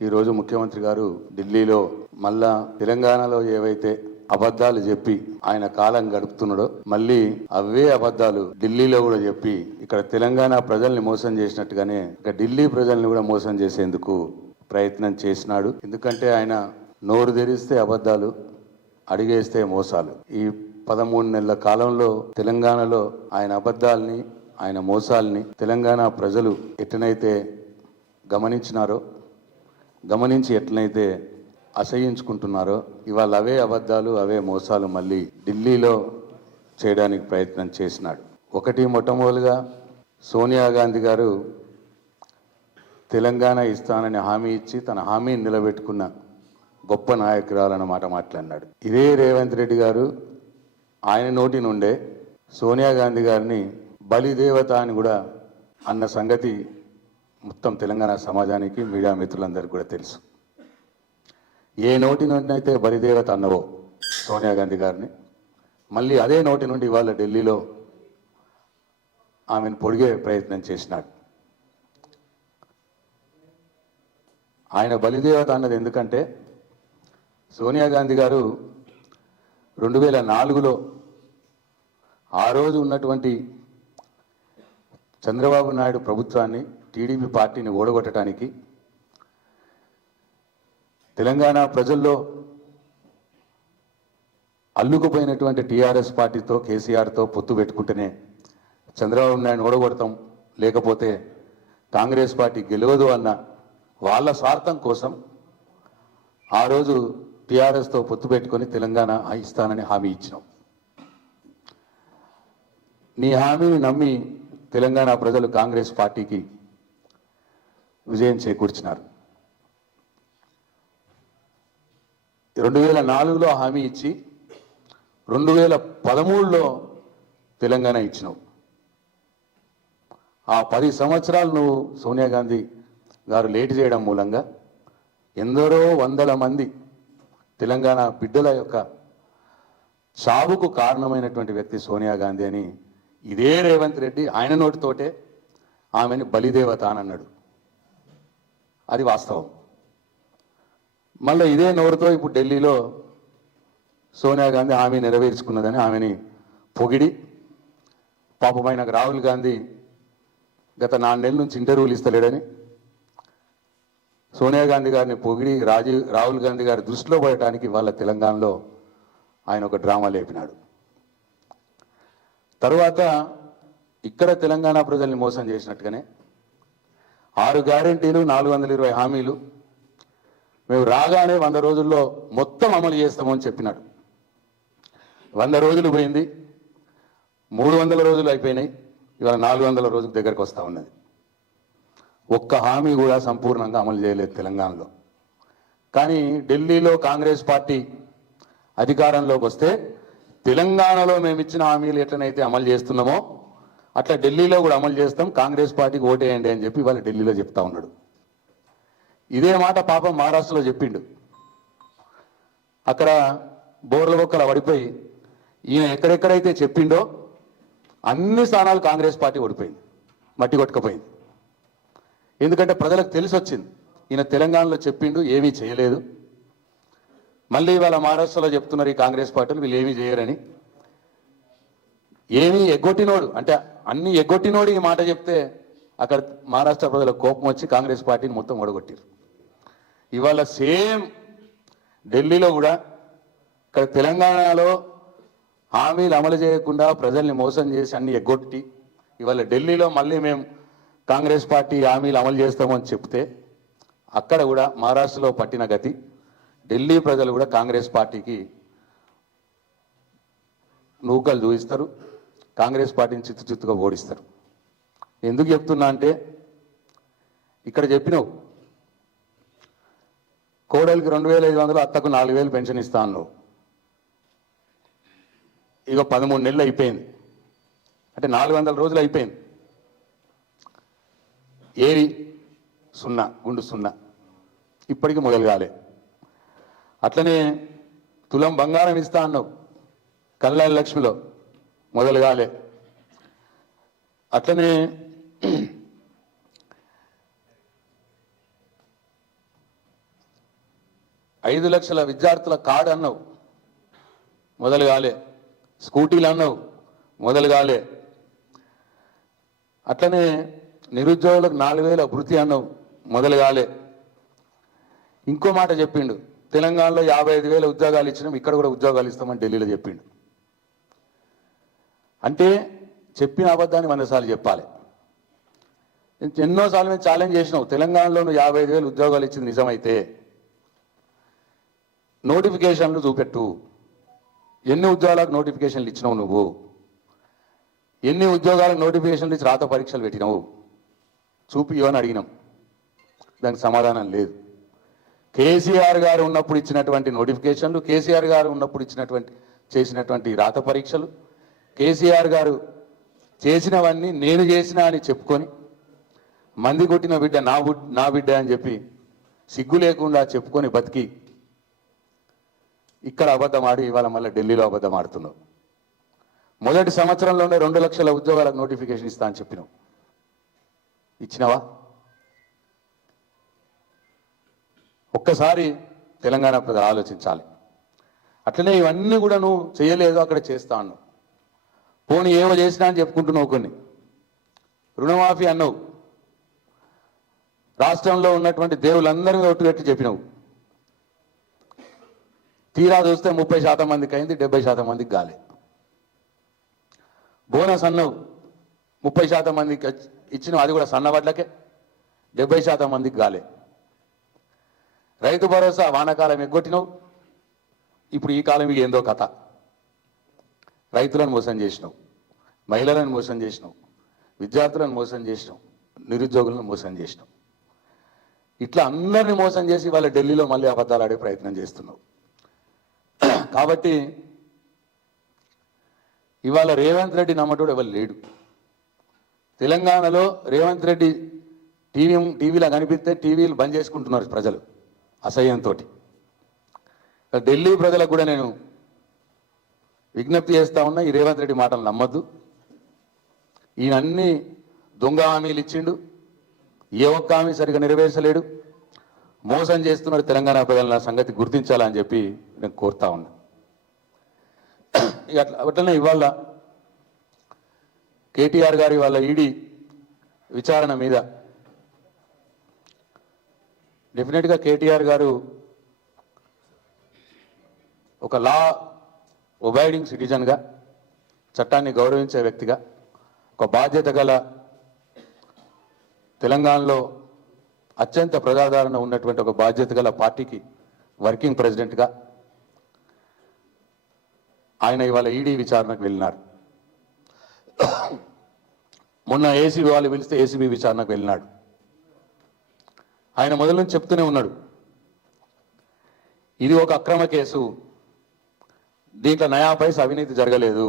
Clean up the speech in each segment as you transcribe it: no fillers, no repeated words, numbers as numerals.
ఈరోజు ముఖ్యమంత్రి గారు ఢిల్లీలో మళ్ళా తెలంగాణలో ఏవైతే అబద్ధాలు చెప్పి ఆయన కాలం గడుపుతున్నాడో మళ్ళీ అవే అబద్ధాలు ఢిల్లీలో కూడా చెప్పి ఇక్కడ తెలంగాణ ప్రజల్ని మోసం చేసినట్టుగానే ఇక ఢిల్లీ ప్రజల్ని కూడా మోసం చేసేందుకు ప్రయత్నం చేసినాడు. ఎందుకంటే ఆయన నోరు తెరిస్తే అబద్ధాలు, అడిగేస్తే మోసాలు. ఈ 13 నెలల కాలంలో తెలంగాణలో ఆయన అబద్ధాలని, ఆయన మోసాలని తెలంగాణ ప్రజలు ఎట్లనైతే గమనించినారో, గమనించి ఎట్లనైతే అసహించుకుంటున్నారో, ఇవాళ అవే అబద్ధాలు, అవే మోసాలు మళ్ళీ ఢిల్లీలో చేయడానికి ప్రయత్నం చేసినాడు. మొట్టమొదలుగా సోనియా గాంధీ గారు తెలంగాణ ఇస్తానని హామీ ఇచ్చి తన హామీని నిలబెట్టుకున్న గొప్ప నాయకురాలన్నమాట మాట్లాడినాడు. ఇదే రేవంత్ రెడ్డి గారు ఆయన నోటి నుండే సోనియా గాంధీ గారిని బలిదేవత అని కూడా అన్న సంగతి మొత్తం తెలంగాణ సమాజానికి, మీడియా మిత్రులందరికీ కూడా తెలుసు. ఏ నోటి నుండి అయితే బలిదేవత అన్నవో సోనియా గాంధీ గారిని, మళ్ళీ అదే నోటి నుండి ఇవాళ ఢిల్లీలో ఆమెను పొడిగే ప్రయత్నం చేసినాడు. ఆయన బలిదేవత అన్నది ఎందుకంటే సోనియా గాంధీ గారు 2004లో ఆ రోజు ఉన్నటువంటి చంద్రబాబు నాయుడు ప్రభుత్వాన్ని, టీడీపీ పార్టీని ఓడగొట్టడానికి తెలంగాణ ప్రజల్లో అల్లుకుపోయినటువంటి టీఆర్ఎస్ పార్టీతో, కేసీఆర్తో పొత్తు పెట్టుకుంటేనే చంద్రబాబు నాయుడు ఓడగొడతాం, లేకపోతే కాంగ్రెస్ పార్టీ గెలవదు అన్న వాళ్ళ స్వార్థం కోసం ఆ రోజు టీఆర్ఎస్తో పొత్తు పెట్టుకొని తెలంగాణ ఇస్తానని హామీ ఇచ్చినాం. నీ హామీని నమ్మి తెలంగాణ ప్రజలు కాంగ్రెస్ పార్టీకి విజయం చేకూర్చినారు. 2004లో హామీ ఇచ్చి 2013లో తెలంగాణ ఇచ్చినావు. ఆ 10 సంవత్సరాలు నువ్వు సోనియా గాంధీ గారు లేట్ చేయడం మూలంగా ఎందరో వందల మంది తెలంగాణ బిడ్డల యొక్క చావుకు కారణమైనటువంటి వ్యక్తి సోనియా గాంధీ అని ఇదే రేవంత్ రెడ్డి ఆయన నోటితోటే ఆమెను బలిదేవత అని అన్నాడు. అది వాస్తవం. మళ్ళీ ఇదే నోరుతో ఇప్పుడు ఢిల్లీలో సోనియా గాంధీ హామీ నెరవేర్చుకున్నదని ఆమెని పొగిడి, పాపమైన రాహుల్ గాంధీ గత 4 నెలల నుంచి ఇంటర్వ్యూలు ఇస్తలేడని సోనియా గాంధీ గారిని పొగిడి రాహుల్ గాంధీ గారి దృష్టిలో పడటానికి వాళ్ళ తెలంగాణలో ఆయన ఒక డ్రామా లేపినాడు. తరువాత ఇక్కడ తెలంగాణ ప్రజల్ని మోసం చేసినట్టుగానే 6 గ్యారెంటీలు, 420 హామీలు మేము రాగానే 100 రోజుల్లో మొత్తం అమలు చేస్తామని చెప్పినాడు. 100 రోజులు పోయింది, 300 రోజులు అయిపోయినాయి, ఇవాళ 400 రోజుల దగ్గరకు వస్తూ ఉన్నది. ఒక్క హామీ కూడా సంపూర్ణంగా అమలు చేయలేదు తెలంగాణలో. కానీ ఢిల్లీలో కాంగ్రెస్ పార్టీ అధికారంలోకి వస్తే తెలంగాణలో మేము ఇచ్చిన హామీలు ఎట్లనైతే అమలు చేస్తున్నామో అట్లా ఢిల్లీలో కూడా అమలు చేస్తాం, కాంగ్రెస్ పార్టీకి ఓటేయండి అని చెప్పి వాళ్ళు ఢిల్లీలో చెప్తా ఉన్నాడు. ఇదే మాట పాపం మహారాష్ట్రలో చెప్పిండు. అక్కడ బోర్ల బొక్కల పడిపోయి ఈయన ఎక్కడెక్కడైతే చెప్పిండో అన్ని స్థానాలు కాంగ్రెస్ పార్టీ ఓడిపోయింది, మట్టి కొట్టుకపోయింది. ఎందుకంటే ప్రజలకు తెలిసి వచ్చింది ఈయన తెలంగాణలో చెప్పిండు, ఏమీ చేయలేదు. మళ్ళీ ఇవాళ మహారాష్ట్రలో చెప్తున్నారు ఈ కాంగ్రెస్ పార్టీలు వీళ్ళు ఏమీ చేయరని. ఏమీ ఎగ్గొట్టినోడు అంటే అన్ని ఎగ్గొట్టినోడు ఈ మాట చెప్తే అక్కడ మహారాష్ట్ర ప్రజలకు కోపం వచ్చి కాంగ్రెస్ పార్టీని మొత్తం ఓడగొట్టారు. ఇవాళ సేమ్ ఢిల్లీలో కూడా ఇక్కడ తెలంగాణలో హామీలు అమలు చేయకుండా ప్రజల్ని మోసం చేసి అన్ని ఎగ్గొట్టి ఇవాళ ఢిల్లీలో మళ్ళీ మేము కాంగ్రెస్ పార్టీ హామీలు అమలు చేస్తామని చెప్తే అక్కడ కూడా మహారాష్ట్రలో పట్టిన గతి ఢిల్లీ ప్రజలు కూడా కాంగ్రెస్ పార్టీకి నూకలు చూపిస్తారు, కాంగ్రెస్ పార్టీని చిత్తుగా ఓడిస్తారు. ఎందుకు చెప్తున్నా అంటే ఇక్కడ చెప్పినావు కోడలికి 2500, అత్తకు 4000 పెన్షన్ ఇస్తా అన్నావు. ఇక 13 నెలలు అయిపోయింది, అంటే 400 రోజులు అయిపోయింది. ఏరి సున్నా, గుండు సున్నా, ఇప్పటికీ మొదలు కాలే. అట్లనే తులం బంగారం ఇస్తా అన్నావు కళ్యాణ లక్ష్మిలో, మొదలు కాలే. అట్లనే 5 లక్షల విద్యార్థుల కార్డు అన్నావు, మొదలు కాలే. స్కూటీలు అన్నావు, మొదలు కాలే. అట్లనే నిరుద్యోగులకు 4,000 భృతి అన్నావు, మొదలు కాలే. ఇంకో మాట చెప్పిండు, తెలంగాణలో 55,000 ఉద్యోగాలు ఇచ్చినాం, ఇక్కడ కూడా ఉద్యోగాలు ఇస్తామని ఢిల్లీలో చెప్పిండు. అంటే చెప్పిన అబద్ధాన్ని 100 సార్లు చెప్పాలి. ఎన్నోసార్లు మేము ఛాలెంజ్ చేసినావు, తెలంగాణలో 55,000 ఉద్యోగాలు ఇచ్చింది నిజమైతే నోటిఫికేషన్లు చూపెట్టు. ఎన్ని ఉద్యోగాలకు నోటిఫికేషన్లు ఇచ్చినావు నువ్వు? ఎన్ని ఉద్యోగాలకు నోటిఫికేషన్లు ఇచ్చి రాత పరీక్షలు పెట్టినావు? చూపి అని అడిగినాం, దానికి సమాధానం లేదు. కేసీఆర్ గారు ఉన్నప్పుడు ఇచ్చినటువంటి నోటిఫికేషన్లు, కేసీఆర్ గారు ఉన్నప్పుడు చేసినటువంటి రాత పరీక్షలు, కేసీఆర్ గారు చేసినవన్నీ నేను చేసిన అని చెప్పుకొని, మంది కొట్టిన బిడ్డ నా బిడ్డ అని చెప్పి సిగ్గు లేకుండా చెప్పుకొని బతికి ఇక్కడ అబద్ధం ఆడి ఇవాళ మళ్ళీ ఢిల్లీలో అబద్ధం ఆడుతున్నావు. మొదటి సంవత్సరంలోనే 2 లక్షల ఉద్యోగాలకు నోటిఫికేషన్ ఇస్తా అని చెప్పినావు, ఇచ్చినావా? ఒక్కసారి తెలంగాణ ప్రజలు ఆలోచించాలి. అట్లనే ఇవన్నీ కూడా నువ్వు చేయలేదు, అక్కడ చేస్తా అన్నావు. పోనీ ఏమో చేసినా అని చెప్పుకుంటున్నావు. కొన్ని రుణమాఫీ అన్నావు, రాష్ట్రంలో ఉన్నటువంటి దేవులందరినీ ఒట్టుగట్టి చెప్పినావు. తీరా చూస్తే 30% మందికి అయింది, 70% మందికి కాలే. బోనస్ అన్నావు, 30% మందికి ఇచ్చినావు, అది కూడా సన్నవడ్లకే, 70% మందికి కాలే. రైతు భరోసా వానాకాలం ఎగ్గొట్టినావు, ఇప్పుడు ఈ కాలం ఏందో కథ. రైతులను మోసం చేసినావు, మహిళలను మోసం చేసినావు, విద్యార్థులను మోసం చేసినావు, నిరుద్యోగులను మోసం చేసినావు. ఇట్లా అందరినీ మోసం చేసి వాళ్ళ ఢిల్లీలో మళ్ళీ అబద్ధాలు ఆడే ప్రయత్నం చేస్తున్నావు. కాబట్టి ఇవాళ రేవంత్ రెడ్డి నమ్మటోడు ఎవరు లేడు. తెలంగాణలో రేవంత్ రెడ్డి టీవీలో కనిపిస్తే టీవీలు బంద్ చేసుకుంటున్నారు ప్రజలు అసహ్యంతో. ఢిల్లీ ప్రజలకు కూడా నేను విజ్ఞప్తి చేస్తా ఉన్నా, ఈ రేవంత్ రెడ్డి మాటలు నమ్మద్దు. ఈయన అన్ని దొంగ హామీలు ఇచ్చిండు, ఏ ఒక్క హామీ సరిగా నెరవేర్చలేడు, మోసం చేస్తున్నారు తెలంగాణ ప్రజల సంగతి గుర్తించాలని చెప్పి నేను కోరుతా ఉన్నా. అట్లనే ఇవాళ కేటీఆర్ గారి వాళ్ళ ఈడీ విచారణ మీద డెఫినెట్గా కేటీఆర్ గారు ఒక లా ఒబైడింగ్ సిటిజన్గా, చట్టాన్ని గౌరవించే వ్యక్తిగా, ఒక బాధ్యత గల తెలంగాణలో అత్యంత ప్రజాదరణ ఉన్నటువంటి ఒక బాధ్యత గల పార్టీకి వర్కింగ్ ప్రెసిడెంట్గా ఆయన ఇవాళ ఈడీ విచారణకు వెళ్ళినారు. మొన్న ఏసీబీ వాళ్ళు పిలిస్తే ఏసీబీ విచారణకు వెళ్ళినాడు. ఆయన మొదలు నుంచి చెప్తూనే ఉన్నాడు, ఇది ఒక అక్రమ కేసు, దీంట్లో నయా పైసా అవినీతి జరగలేదు.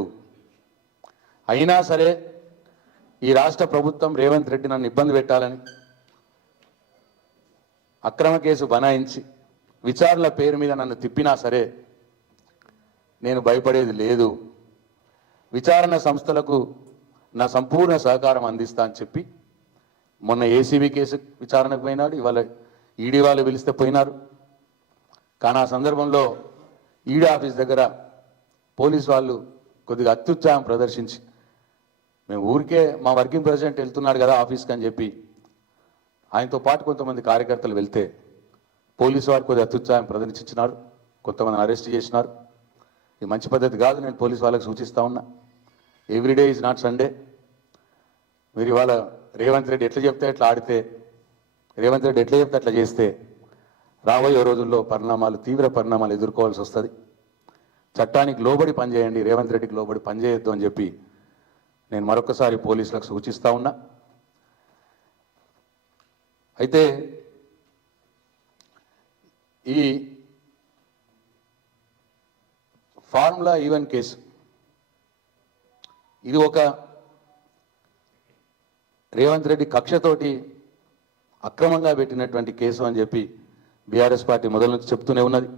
అయినా సరే ఈ రాష్ట్ర ప్రభుత్వం రేవంత్ రెడ్డి నన్ను ఇబ్బంది పెట్టాలని అక్రమ కేసు బనాయించి విచారణల పేరు మీద నన్ను తిప్పినా సరే నేను భయపడేది లేదు. విచారణ సంస్థలకు నా సంపూర్ణ సహకారం అందిస్తా అని చెప్పి మొన్న ఏసీబీ కేసు విచారణకు పోయినాడు, ఇవాళ ఈడీ వాళ్ళు పిలిస్తే పోయినారు. కానీ ఆ సందర్భంలో ఈడీ ఆఫీస్ దగ్గర పోలీసు వాళ్ళు కొద్దిగా అత్యుత్సాహం ప్రదర్శించి, మేము ఊరికే మా వర్కింగ్ ప్రెసిడెంట్ వెళ్తున్నాడు కదా ఆఫీస్కి అని చెప్పి ఆయనతో పాటు కొంతమంది కార్యకర్తలు వెళ్తే పోలీసు వారు కొద్దిగా అత్యుత్సాహం ప్రదర్శించినారు, కొంతమందిని అరెస్ట్ చేసినారు. ఇది మంచి పద్ధతి కాదు, నేను పోలీసు వాళ్ళకి సూచిస్తా ఉన్నా. Everyday is not Sunday. మీరు ఇవాళ రేవంత్ రెడ్డి ఎట్లా చెప్తే ఎట్లా ఆడితే, రేవంత్ రెడ్డి ఎట్లా చెప్తే అట్లా చేస్తే రాబోయే రోజుల్లో తీవ్ర పరిణామాలు ఎదుర్కోవాల్సి వస్తుంది. చట్టానికి లోబడి పనిచేయండి, రేవంత్ రెడ్డికి లోబడి పనిచేయొద్దు అని చెప్పి నేను మరొకసారి పోలీసులకు సూచిస్తా ఉన్నా. అయితే ఈ ఫార్ములా ఈవెన్ కేసు ఇది ఒక రేవంత్ రెడ్డి కక్షతోటి అక్రమంగా పెట్టినటువంటి కేసు అని చెప్పి బీఆర్ఎస్ పార్టీ మొదల నుంచి చెప్తూనే ఉన్నది.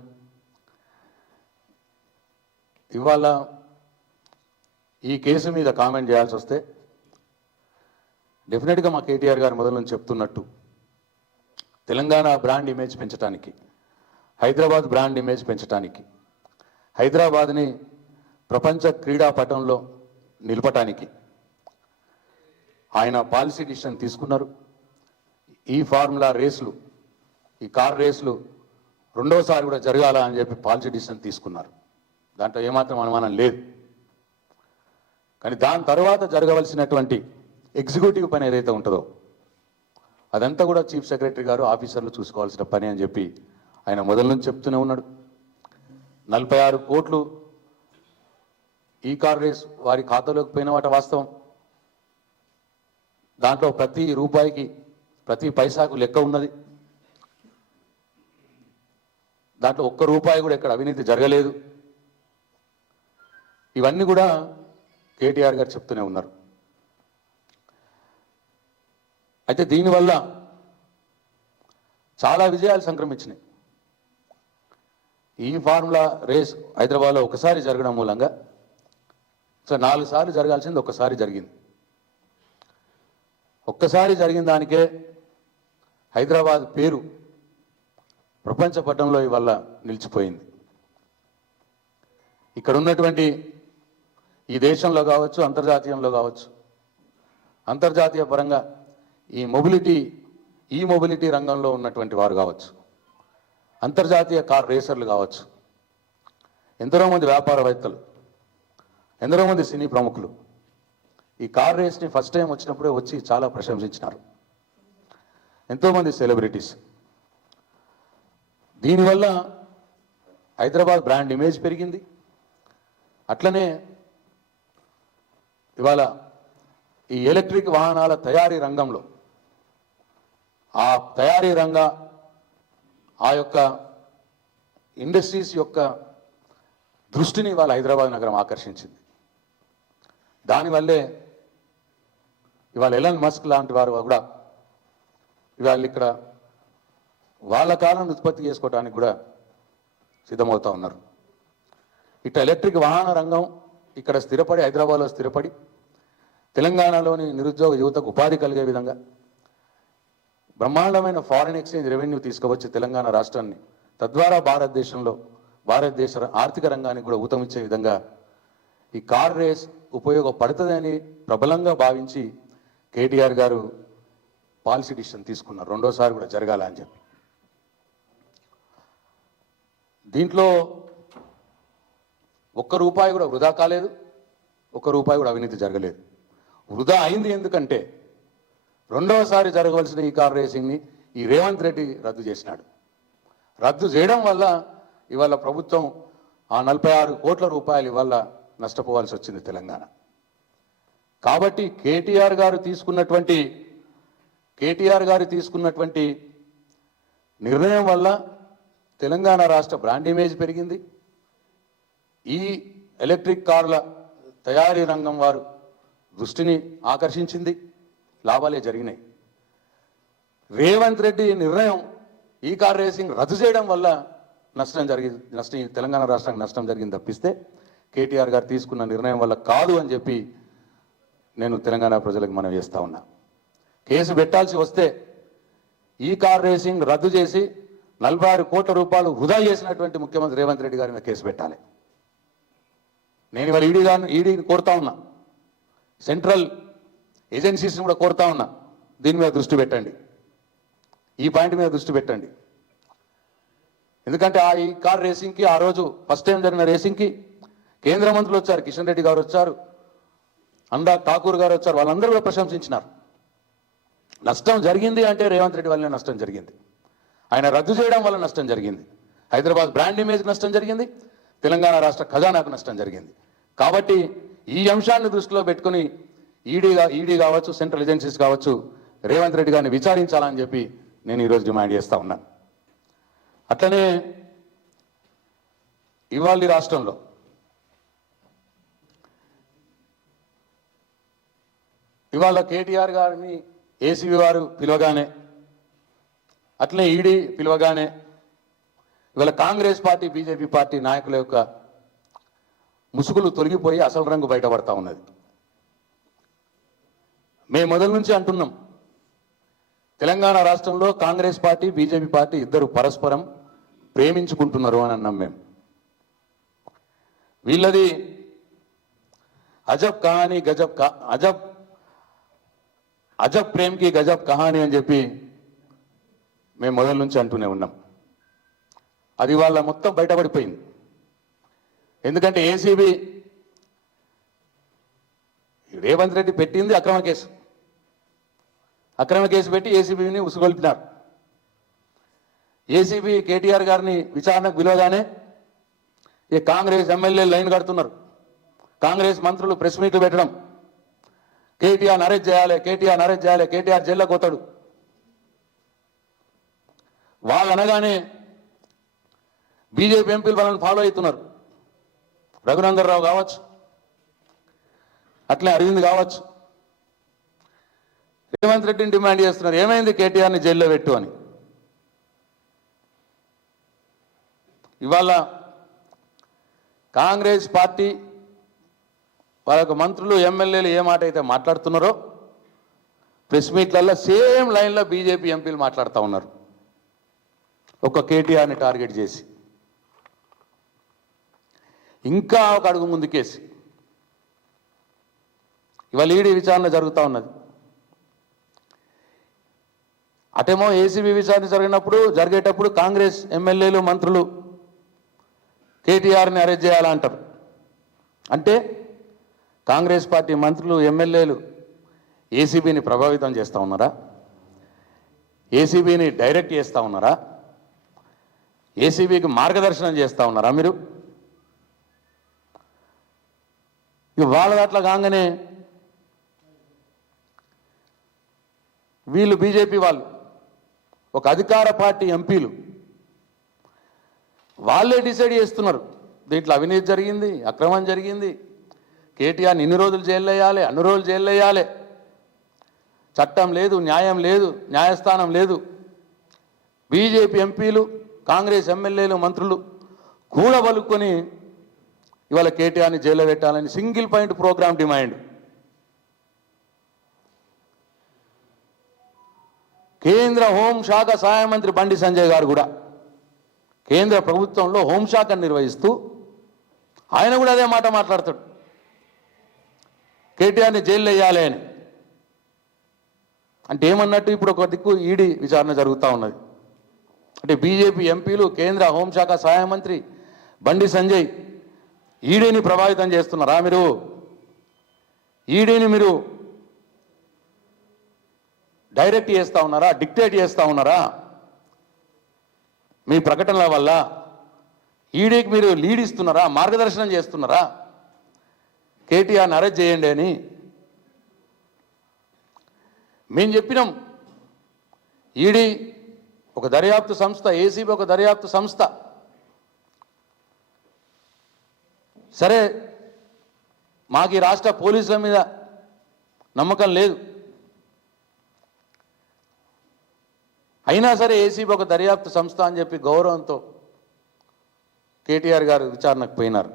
ఇవాళ ఈ కేసు మీద కామెంట్ చేయాల్సి వస్తే డెఫినెట్గా మా కేటీఆర్ గారు మొదల నుంచి చెప్తున్నట్టు తెలంగాణ బ్రాండ్ ఇమేజ్ పెంచడానికి, హైదరాబాద్ బ్రాండ్ ఇమేజ్ పెంచడానికి, హైదరాబాద్ని ప్రపంచ క్రీడా పటంలో నిలపటానికి ఆయన పాలసీ డిసిషన్ తీసుకున్నారు. ఈ ఫార్ములా రేసులు, ఈ కార్ రేసులు రెండోసారి కూడా జరగాల అని చెప్పి పాలసీ డిసిషన్ తీసుకున్నారు. దాంట్లో ఏమాత్రం అనుమానం లేదు. కానీ దాని తర్వాత జరగవలసినటువంటి ఎగ్జిక్యూటివ్ పని ఏదైతే ఉంటుందో అదంతా కూడా చీఫ్ సెక్రటరీ గారు ఆఫీసర్లు చూసుకోవాల్సిన పని అని చెప్పి ఆయన మొదల నుంచి చెప్తూనే ఉన్నాడు. 46 కోట్లు ఈ కార్ రేస్ వారి ఖాతాలోకి పోయిన మాట వాస్తవం. దాంట్లో ప్రతి రూపాయికి ప్రతి పైసాకు లెక్క ఉన్నది. దాంట్లో ఒక్క రూపాయి కూడా ఎక్కడ అవినీతి జరగలేదు. ఇవన్నీ కూడా కేటీఆర్ గారు చెప్తూనే ఉన్నారు. అయితే దీనివల్ల చాలా విజయాలు సంక్రమించినాయి. ఈ ఫార్ములా రేస్ హైదరాబాద్లో ఒకసారి జరగడం మూలంగా 4 సార్లు జరగాల్సింది ఒక్కసారి జరిగింది. ఒక్కసారి జరిగిన దానికే హైదరాబాద్ పేరు ప్రపంచ పటంలో ఇవాళ నిలిచిపోయింది. ఇక్కడ ఉన్నటువంటి ఈ దేశంలో కావచ్చు, అంతర్జాతీయంలో కావచ్చు, అంతర్జాతీయ పరంగా ఈ మొబిలిటీ రంగంలో ఉన్నటువంటి వారు కావచ్చు, అంతర్జాతీయ కార్ రేసర్లు కావచ్చు, ఎందరో మంది వ్యాపారవేత్తలు, ఎందరో మంది సినీ ప్రముఖులు ఈ కార్ రేస్ని ఫస్ట్ టైం వచ్చినప్పుడే వచ్చి చాలా ప్రశంసించినారు. ఎంతోమంది సెలబ్రిటీస్. దీనివల్ల హైదరాబాద్ బ్రాండ్ ఇమేజ్ పెరిగింది. అట్లనే ఇవాళ ఈ ఎలక్ట్రిక్ వాహనాల తయారీ రంగంలో ఆ తయారీ ఆ యొక్క ఇండస్ట్రీస్ యొక్క దృష్టిని ఇవాళ హైదరాబాద్ నగరం ఆకర్షించింది. దానివల్లే ఇవాళ ఎలన్ మస్క్ లాంటి వారు కూడా ఇవాళ ఇక్కడ వాళ్ళ కాలను ఉత్పత్తి చేసుకోవడానికి కూడా సిద్ధమవుతూ ఉన్నారు. ఇట్లా ఎలక్ట్రిక్ వాహన రంగం ఇక్కడ స్థిరపడి, హైదరాబాద్లో స్థిరపడి తెలంగాణలోని నిరుద్యోగ యువతకు ఉపాధి కలిగే విధంగా బ్రహ్మాండమైన ఫారిన్ ఎక్స్చేంజ్ రెవెన్యూ తీసుకువచ్చి తెలంగాణ రాష్ట్రాన్ని, తద్వారా భారతదేశ ఆర్థిక రంగానికి కూడా ఊతమిచ్చే విధంగా ఈ కార్ రేస్ ఉపయోగపడుతుందని ప్రబలంగా భావించి కేటీఆర్ గారు పాలసీ డిసిషన్ తీసుకున్నారు. రెండోసారి కూడా జరగాల అని చెప్పి. దీంట్లో ఒక్క రూపాయి కూడా వృధా కాలేదు, ఒక్క రూపాయి కూడా అవినీతి జరగలేదు. వృధా అయింది ఎందుకంటే రెండవసారి జరగవలసిన ఈ కార్ రేసింగ్ని ఈ రేవంత్ రెడ్డి రద్దు చేసినాడు. రద్దు చేయడం వల్ల ఇవాళ ప్రభుత్వం ఆ 46 కోట్ల రూపాయలు ఇవాళ నష్టపోవాల్సి వచ్చింది తెలంగాణ. కాబట్టి కేటీఆర్ గారు తీసుకున్నటువంటి నిర్ణయం వల్ల తెలంగాణ రాష్ట్ర బ్రాండ్ ఇమేజ్ పెరిగింది. ఈ ఎలక్ట్రిక్ కార్ల తయారీ రంగం వారు దృష్టిని ఆకర్షించింది. లాభాలే జరిగినాయి. రేవంత్ రెడ్డి నిర్ణయం ఈ కార్ రేసింగ్ రద్దు చేయడం వల్ల తెలంగాణ రాష్ట్రానికి నష్టం జరిగింది తప్పిస్తే కేటీఆర్ గారు తీసుకున్న నిర్ణయం వల్ల కాదు అని చెప్పి నేను తెలంగాణ ప్రజలకు మనవి చేస్తా ఉన్నా. కేసు పెట్టాల్సి వస్తే ఈ కార్ రేసింగ్ రద్దు చేసి 46 కోట్ల రూపాయలు వృధా చేసినటువంటి ముఖ్యమంత్రి రేవంత్ రెడ్డి గారి మీద కేసు పెట్టాలి. నేను ఇవాళ ఈడీని కోరుతా ఉన్నా, సెంట్రల్ ఏజెన్సీస్ని కూడా కోరుతా ఉన్నా, దీని మీద దృష్టి పెట్టండి, ఈ పాయింట్ మీద దృష్టి పెట్టండి. ఎందుకంటే ఈ కార్ రేసింగ్కి ఆ రోజు ఫస్ట్ టైం జరిగిన రేసింగ్కి కేంద్ర మంత్రులు వచ్చారు, కిషన్ రెడ్డి గారు వచ్చారు, అనురాగ్ ఠాకూర్ గారు వచ్చారు, వాళ్ళందరూ కూడా ప్రశంసించినారు. నష్టం జరిగింది అంటే రేవంత్ రెడ్డి వల్లనే నష్టం జరిగింది. ఆయన రద్దు చేయడం వల్ల నష్టం జరిగింది. హైదరాబాద్ బ్రాండ్ ఇమేజ్కి నష్టం జరిగింది, తెలంగాణ రాష్ట్ర ఖజానాకు నష్టం జరిగింది. కాబట్టి ఈ అంశాన్ని దృష్టిలో పెట్టుకుని ఈడీ కావచ్చు, సెంట్రల్ ఏజెన్సీస్ కావచ్చు, రేవంత్ రెడ్డి గారిని విచారించాలని చెప్పి నేను ఈరోజు డిమాండ్ చేస్తా ఉన్నాను. అట్లనే ఇవాళ రాష్ట్రంలో ఇవాళ కేటీఆర్ గారిని ఏసీబీ వారు పిలవగానే, అట్లనే ఈడీ పిలవగానే ఇవాళ కాంగ్రెస్ పార్టీ, బీజేపీ పార్టీ నాయకుల యొక్క ముసుగులు తొలగిపోయి అసలు రంగు బయటపడతా ఉన్నది. మేము మొదల నుంచి అంటున్నాం, తెలంగాణ రాష్ట్రంలో కాంగ్రెస్ పార్టీ, బీజేపీ పార్టీ ఇద్దరు పరస్పరం ప్రేమించుకుంటున్నారు అని అన్నాం మేము. వీళ్ళది అజబ్ కహానీ గజబ్ అజబ్ అజబ్ ప్రేమ్కి గజబ్ కహానీ అని చెప్పి మేము మొదల నుంచి అంటూనే ఉన్నాం. అది వాళ్ళ మొత్తం బయటపడిపోయింది. ఎందుకంటే ఏసీబీ రేవంత్ రెడ్డి పెట్టింది అక్రమ కేసు పెట్టి ఏసీబీని ఉసుగొల్పినారు. ఏసీబీ కేటీఆర్ గారిని విచారణకు పిలవగానే ఈ కాంగ్రెస్ ఎమ్మెల్యేలు లైన్ కడుతున్నారు. కాంగ్రెస్ మంత్రులు ప్రెస్ మీట్లు పెట్టడం, కేటీఆర్ అరెస్ట్ చేయాలి, కేటీఆర్ అరెస్ట్ చేయాలి, కేటీఆర్ జైల్లోకి పోతాడు. వాళ్ళు అనగానే బీజేపీ ఎంపీలు వాళ్ళని ఫాలో అవుతున్నారు. రఘునందన్ రావు కావచ్చు, అట్లే అరవింద్ కావచ్చు, రేవంత్ రెడ్డిని డిమాండ్ చేస్తున్నారు, ఏమైంది కేటీఆర్ని జైల్లో పెట్టు అని. ఇవాళ కాంగ్రెస్ పార్టీ వాళ్ళ మంత్రులు ఎమ్మెల్యేలు ఏ మాట అయితే మాట్లాడుతున్నారో ప్రెస్ మీట్లలో సేమ్ లైన్లో బీజేపీ ఎంపీలు మాట్లాడుతూ ఉన్నారు, ఒక కేటీఆర్ని టార్గెట్ చేసి. ఇంకా ఒక అడుగు ముందుకేసి ఇవాళ ఈడీ విచారణ జరుగుతూ ఉన్నది. అటేమో ఏసీబీ విచారణ జరిగేటప్పుడు కాంగ్రెస్ ఎమ్మెల్యేలు మంత్రులు కేటీఆర్ని అరెస్ట్ చేయాలంటారు. అంటే కాంగ్రెస్ పార్టీ మంత్రులు ఎమ్మెల్యేలు ఏసీబీని ప్రభావితం చేస్తూ ఉన్నారా? ఏసీబీని డైరెక్ట్ చేస్తూ ఉన్నారా? ఏసీబీకి మార్గదర్శనం చేస్తూ ఉన్నారా మీరు? వాళ్ళ అట్లా కాగానే వీళ్ళు బీజేపీ వాళ్ళు ఒక అధికార పార్టీ ఎంపీలు వాళ్ళే డిసైడ్ చేస్తున్నారు, దీంట్లో అవినీతి జరిగింది, అక్రమం జరిగింది, కేటీఆర్ని ఇన్ని రోజులు జైల్లో వేయాలి, అన్ని రోజులు జైల్లో వేయాలి, చట్టం లేదు, న్యాయం లేదు, న్యాయస్థానం లేదు. బీజేపీ ఎంపీలు, కాంగ్రెస్ ఎమ్మెల్యేలు, మంత్రులు కూడబలుకొని ఇవాళ కేటీఆర్ని జైల్లో పెట్టాలని సింగిల్ పాయింట్ ప్రోగ్రామ్ డిమాండ్. కేంద్ర హోంశాఖ సహాయ మంత్రి బండి సంజయ్ గారు కూడా కేంద్ర ప్రభుత్వంలో హోంశాఖను నిర్వహిస్తూ ఆయన కూడా అదే మాట మాట్లాడతాడు, కేటీఆర్ని జైల్లో వేయాలి అని. అంటే ఏమన్నట్టు ఇప్పుడు ఒక దిక్కు ఈడీ విచారణ జరుగుతూ ఉన్నది. అంటే బీజేపీ ఎంపీలు, కేంద్ర హోంశాఖ సహాయ మంత్రి బండి సంజయ్ ఈడీని ప్రభావితం చేస్తున్నారా మీరు? ఈడీని మీరు డైరెక్ట్ చేస్తూ ఉన్నారా, డిక్టేట్ చేస్తూ ఉన్నారా మీ ప్రకటనల వల్ల? ఈడీకి మీరు లీడ్ ఇస్తున్నారా, మార్గదర్శనం చేస్తున్నారా కేటీఆర్ని అరెస్ట్ చేయండి అని? మేము చెప్పినాం, ఈడీ ఒక దర్యాప్తు సంస్థ, ఏసీబీ ఒక దర్యాప్తు సంస్థ. సరే, మాకు ఈ రాష్ట్ర పోలీసుల మీద నమ్మకం లేదు, అయినా సరే ఏసీబీ ఒక దర్యాప్తు సంస్థ అని చెప్పి గౌరవంతో కేటీఆర్ గారు విచారణకు పోయినారు.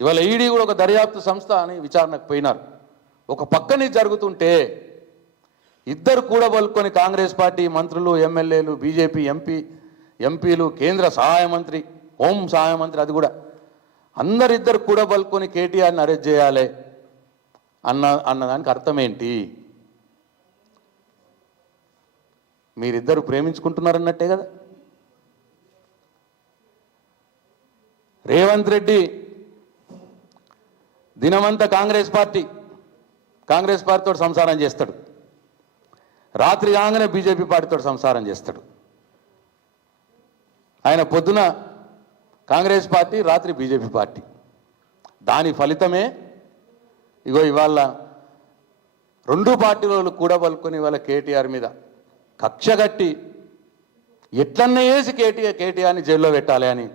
ఇవాళ ఈడీ కూడా ఒక దర్యాప్తు సంస్థ అని విచారణకు పోయినారు. ఒక పక్కనే జరుగుతుంటే ఇద్దరు కూడబలుకొని కాంగ్రెస్ పార్టీ మంత్రులు, ఎమ్మెల్యేలు, బీజేపీ ఎంపీలు, కేంద్ర సహాయ మంత్రి, హోం సహాయ మంత్రి, అది కూడా అందరిద్దరు కూడబలుకొని కేటీఆర్ని అరెస్ట్ చేయాలి అన్నదానికి అర్థం ఏంటి? మీరిద్దరు ప్రేమించుకుంటున్నారన్నట్టే కదా. రేవంత్ రెడ్డి దినమంతా కాంగ్రెస్ పార్టీతో సంసారం చేస్తాడు, రాత్రి కాగానే బీజేపీ పార్టీతో సంసారం చేస్తాడు. ఆయన పొద్దున కాంగ్రెస్ పార్టీ, రాత్రి బీజేపీ పార్టీ. దాని ఫలితమే ఇగో ఇవాళ రెండు పార్టీలు కూడబలుకొని ఇవాళ కేటీఆర్ మీద కక్ష కట్టి ఎట్లన్నా వేసి కేటీఆర్ని జైల్లో పెట్టాలి అని,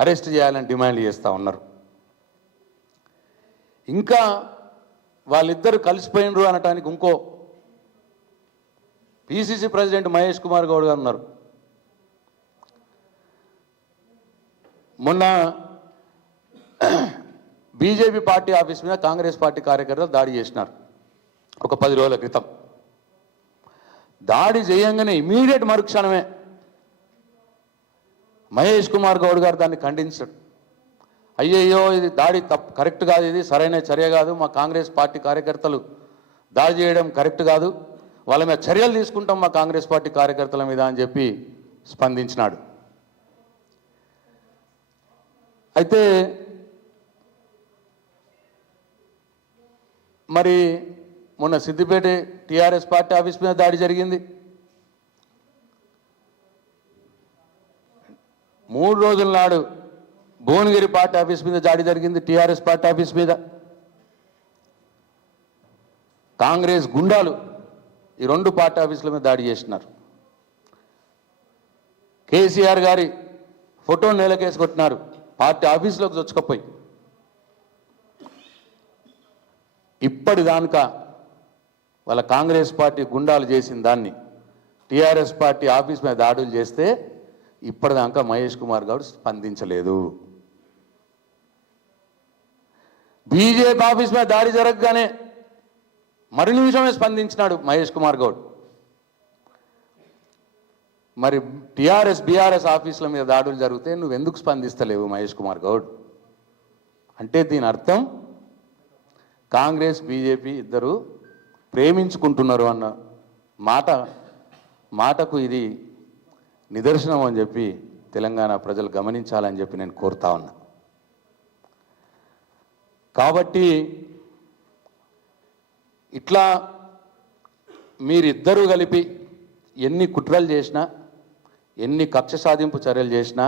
అరెస్ట్ చేయాలని డిమాండ్ చేస్తూ ఉన్నారు. ఇంకా వాళ్ళిద్దరు కలిసిపోయినరు అనటానికి ఇంకో పిసిసి ప్రెసిడెంట్ మహేష్ కుమార్ గౌడ్ గారు ఉన్నారు. మొన్న బీజేపీ పార్టీ ఆఫీస్ మీద కాంగ్రెస్ పార్టీ కార్యకర్తలు దాడి చేసినారు ఒక 10 రోజుల క్రితం. దాడి చేయంగానే ఇమీడియట్ మరుక్షణమే మహేష్ కుమార్ గౌడ్ గారు దాన్ని ఖండించాడు. అయ్యయ్యో ఇది దాడి కరెక్ట్ కాదు, ఇది సరైన చర్య కాదు, మా కాంగ్రెస్ పార్టీ కార్యకర్తలు దాడి చేయడం కరెక్ట్ కాదు, వాళ్ళ మీద చర్యలు తీసుకుంటాం మా కాంగ్రెస్ పార్టీ కార్యకర్తల మీద అని చెప్పి స్పందించినాడు. అయితే మరి మొన్న సిద్దిపేట టీఆర్ఎస్ పార్టీ ఆఫీస్ మీద దాడి జరిగింది. 3 రోజుల నాడు భువనగిరి పార్టీ ఆఫీస్ మీద దాడి జరిగింది, టీఆర్ఎస్ పార్టీ ఆఫీస్ మీద. కాంగ్రెస్ గుండాలు ఈ 2 పార్టీ ఆఫీసుల మీద దాడి చేసినారు. కేసీఆర్ గారి ఫోటోను నేలకేసి కొట్టినారు పార్టీ ఆఫీసులోకి చొచ్చుకపోయి. ఇప్పటిదాకా వాళ్ళ కాంగ్రెస్ పార్టీ గుండాలు చేసిన దాన్ని టీఆర్ఎస్ పార్టీ ఆఫీస్ మీద దాడులు చేస్తే ఇప్పటిదాకా మహేష్ కుమార్ గౌడ్ స్పందించలేదు. బీజేపీ ఆఫీస్ మీద దాడి జరగగానే మరు నిమిషమే స్పందించినాడు మహేష్ కుమార్ గౌడ్. మరి టీఆర్ఎస్ బీఆర్ఎస్ ఆఫీసుల మీద దాడులు జరిగితే నువ్వెందుకు స్పందిస్తలేవు మహేష్ కుమార్ గౌడ్? అంటే దీని అర్థం కాంగ్రెస్ బీజేపీ ఇద్దరు ప్రేమించుకుంటున్నారు అన్న మాటకు ఇది నిదర్శనం అని చెప్పి తెలంగాణ ప్రజలు గమనించాలని చెప్పి నేను కోరుతా ఉన్నా. కాబట్టి ఇట్లా మీరిద్దరూ కలిపి ఎన్ని కుట్రలు చేసినా, ఎన్ని కక్ష సాధింపు చర్యలు చేసినా,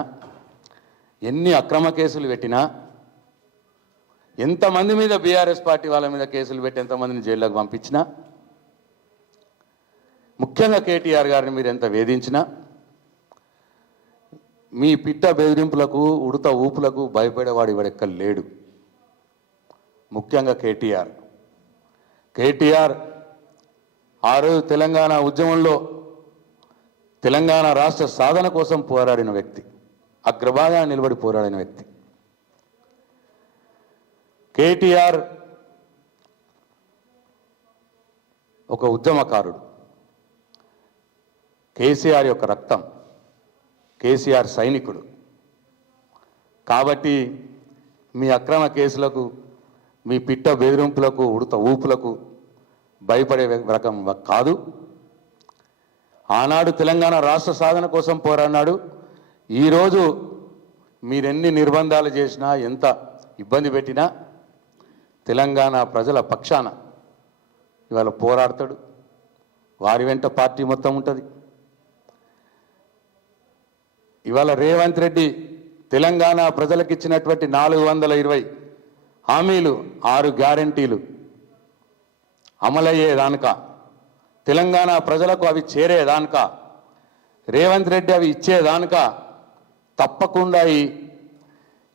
ఎన్ని అక్రమ కేసులు పెట్టినా, ఎంతమంది మీద బీఆర్ఎస్ పార్టీ వాళ్ళ మీద కేసులు పెట్టి ఎంతమందిని జైల్లోకి పంపించినా, ముఖ్యంగా కేటీఆర్ గారిని మీరు ఎంత వేధించినా, మీ పిట్ట బెదిరింపులకు ఉడత ఊపులకు భయపడేవాడు ఇవాడెక్కడ లేడు. ముఖ్యంగా కేటీఆర్ ఆ రోజు తెలంగాణ ఉద్యమంలో తెలంగాణ రాష్ట్ర సాధన కోసం పోరాడిన వ్యక్తి, అగ్రభాగాన నిలబడి పోరాడిన వ్యక్తి. కేటీఆర్ ఒక ఉద్యమకారుడు. కేసీఆర్ యొక్క రక్తం, కేసీఆర్ సైనికుడు. కాబట్టి మీ అక్రమ కేసులకు, మీ పిట్ట బెదిరింపులకు, ఉడత ఊపులకు భయపడే రకం కాదు. ఆనాడు తెలంగాణ రాష్ట్ర సాధన కోసం పోరాడినాడు. ఈరోజు మీరెన్ని నిర్బంధాలు చేసినా, ఎంత ఇబ్బంది పెట్టినా తెలంగాణ ప్రజల పక్షాన ఇవాళ పోరాడతాడు. వారి వెంట పార్టీ మొత్తం ఉంటుంది. ఇవాళ రేవంత్ రెడ్డి తెలంగాణ ప్రజలకు ఇచ్చినటువంటి 420 హామీలు, 6 గ్యారంటీలు అమలయ్యేదానిక, తెలంగాణ ప్రజలకు అవి చేరేదానిక, రేవంత్ రెడ్డి అవి ఇచ్చేదానిక తప్పకుండా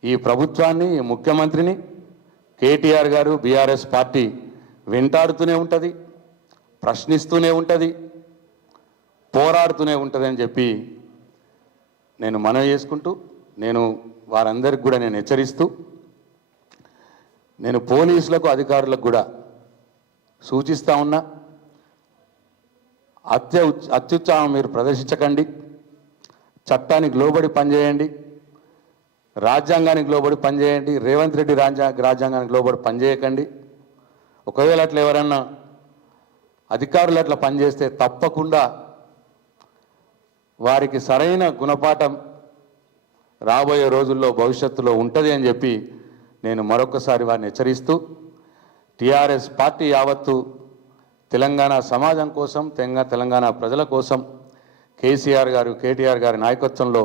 ఈ ప్రభుత్వాన్ని, ఈ ముఖ్యమంత్రిని కేటీఆర్ గారు, బీఆర్ఎస్ పార్టీ వెంటాడుతూనే ఉంటుంది, ప్రశ్నిస్తూనే ఉంటుంది, పోరాడుతూనే ఉంటుంది అని చెప్పి నేను మనవి చేసుకుంటూ, నేను వారందరికి కూడా నేను హెచ్చరిస్తూ, నేను పోలీసులకు, అధికారులకు కూడా సూచిస్తూ ఉన్నా, అత్యుత్సాహం మీరు ప్రదర్శించకండి, చట్టానికి లోబడి పనిచేయండి, రాజ్యాంగానికి లోబడి పనిచేయండి. రేవంత్ రెడ్డి రాజ్యాంగానికి లోబడి పనిచేయకండి. ఒకవేళ అట్లా ఎవరన్నా అధికారులు అట్లా పనిచేస్తే తప్పకుండా వారికి సరైన గుణపాఠం రాబోయే రోజుల్లో భవిష్యత్తులో ఉంటుంది అని చెప్పి నేను మరొకసారి వారిని హెచ్చరిస్తూ, టీఆర్ఎస్ పార్టీ యావత్తు తెలంగాణ సమాజం కోసం, తెలంగాణ ప్రజల కోసం కేసీఆర్ గారు, కేటీఆర్ గారి నాయకత్వంలో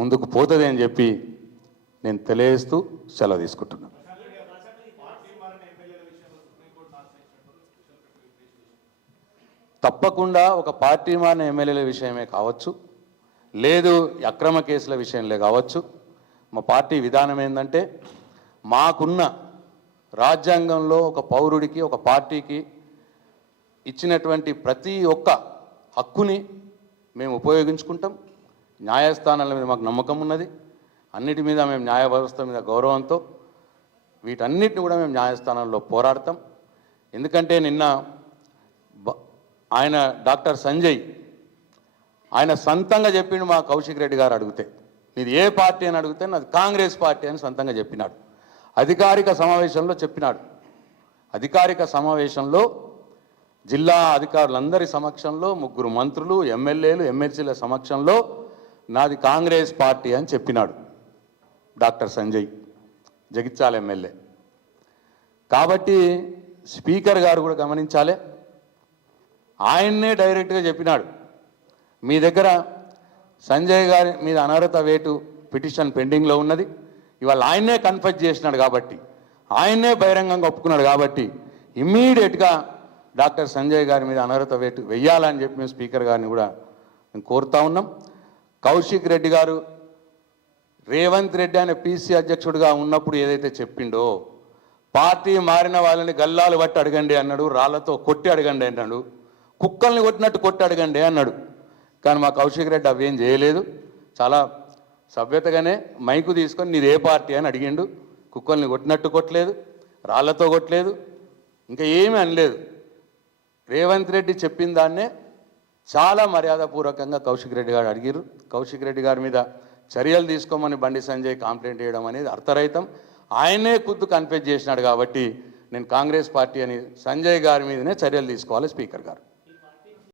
ముందుకు పోతుంది అని చెప్పి నేను తెలియజేస్తూ సెలవు తీసుకుంటున్నాను. తప్పకుండా ఒక పార్టీ మారిన ఎమ్మెల్యేల విషయమే కావచ్చు, లేదు అక్రమ కేసుల విషయంలో కావచ్చు, మా పార్టీ విధానం ఏంటంటే మాకున్న రాజ్యాంగంలో ఒక పౌరుడికి, ఒక పార్టీకి ఇచ్చినటువంటి ప్రతి ఒక్క హక్కుని మేము ఉపయోగించుకుంటాం. న్యాయస్థానాల మీద మాకు నమ్మకం ఉన్నది. అన్నిటి మీద మేము న్యాయ వ్యవస్థ మీద గౌరవంతో వీటన్నిటిని కూడా మేము న్యాయస్థానంలో పోరాడతాం. ఎందుకంటే నిన్న ఆయన డాక్టర్ సంజయ్ ఆయన సొంతంగా చెప్పిండు మా కౌశిక్ రెడ్డి గారు అడిగితే, నీది ఏ పార్టీ అని అడిగితే నాది కాంగ్రెస్ పార్టీ అని సొంతంగా చెప్పినాడు. అధికారిక సమావేశంలో చెప్పినాడు. అధికారిక సమావేశంలో జిల్లా అధికారులందరి సమక్షంలో, 3 మంత్రులు, ఎమ్మెల్యేలు, ఎమ్మెల్సీల సమక్షంలో నాది కాంగ్రెస్ పార్టీ అని చెప్పినాడు డాక్టర్ సంజయ్, జగిత్యాల ఎమ్మెల్యే. కాబట్టి స్పీకర్ గారు కూడా గమనించాలి. ఆయన్నే డైరెక్ట్గా చెప్పినాడు, మీ దగ్గర సంజయ్ గారి మీద అనర్హత వేటు పిటిషన్ పెండింగ్లో ఉన్నది, ఇవాళ ఆయన్నే కన్ఫెస్ చేసినాడు కాబట్టి, ఆయన్నే బహిరంగంగా ఒప్పుకున్నాడు కాబట్టి ఇమ్మీడియట్గా డాక్టర్ సంజయ్ గారి మీద అనర్హత వేటు వెయ్యాలని చెప్పి మేము స్పీకర్ గారిని కూడా మేము కోరుతా ఉన్నాం. కౌశిక్ రెడ్డి గారు రేవంత్ రెడ్డి అనే పీసీ అధ్యక్షుడిగా ఉన్నప్పుడు ఏదైతే చెప్పిండో, పార్టీ మారిన వాళ్ళని గల్లాలు బట్టి అడగండి అన్నాడు, రాళ్లతో కొట్టి అడగండి అన్నాడు, కుక్కల్ని కొట్టినట్టు కొట్టి అడగండి అన్నాడు. కానీ మా కౌశిక్ రెడ్డి అవేం చేయలేదు. చాలా సభ్యతగానే మైకు తీసుకొని నీది ఏ పార్టీ అని అడిగిండు. కుక్కల్ని కొట్టినట్టు కొట్టలేదు, రాళ్లతో కొట్టలేదు, ఇంకా ఏమీ అనలేదు. రేవంత్ రెడ్డి చెప్పిన దాన్నే చాలా మర్యాదపూర్వకంగా కౌశిక్ రెడ్డి గారు అడిగారు. కౌశిక్ రెడ్డి గారి మీద చర్యలు తీసుకోమని బండి సంజయ్ కంప్లైంట్ చేయడం అనేది అర్థరహితం. ఆయనే ఖుద్దు కన్ఫెస్ చేసినాడు కాబట్టి నేను కాంగ్రెస్ పార్టీ అని సంజయ్ గారి మీదనే చర్యలు తీసుకోవాలి స్పీకర్ గారు.